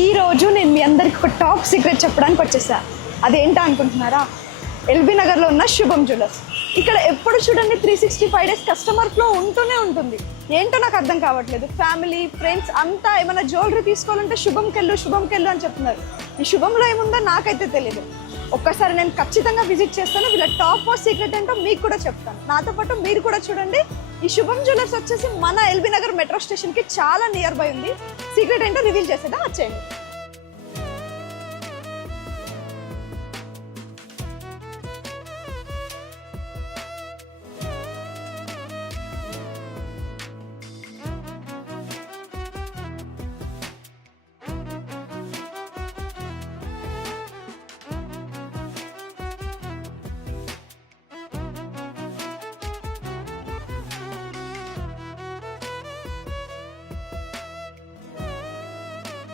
ఈ రోజు నేను మీ అందరికి ఒక టాప్ సీక్రెట్ చెప్పడానికి వచ్చేసా. అదేంటా అనుకుంటున్నారా? ఎల్బీ నగర్లో ఉన్న శుభం జ్యువెలర్స్. ఇక్కడ ఎప్పుడు చూడండి 365 డేస్ కస్టమర్ ఫ్లో ఉంటూనే ఉంటుంది. ఏంటో నాకు అర్థం కావట్లేదు. ఫ్యామిలీ ఫ్రెండ్స్ అంతా ఏమైనా జ్యువెలరీ తీసుకోవాలంటే శుభంకెళ్ళు అని చెప్తున్నారు. ఈ శుభంలో ఏముందో నాకైతే తెలియదు. ఒక్కసారి నేను ఖచ్చితంగా విజిట్ చేస్తాను. వీళ్ళ టాప్ మోస్ట్ సీక్రెట్ ఏంటో మీకు కూడా చెప్తాను. నాతో పాటు మీరు కూడా చూడండి. ఈ శుభం జ్యువెలర్స్ వచ్చేసి మన ఎల్బీ నగర్ మెట్రో స్టేషన్కి చాలా నియర్ బై ఉంది. సీక్రెట్ ఏంటో రివీల్ చేసేదా వచ్చేయండి.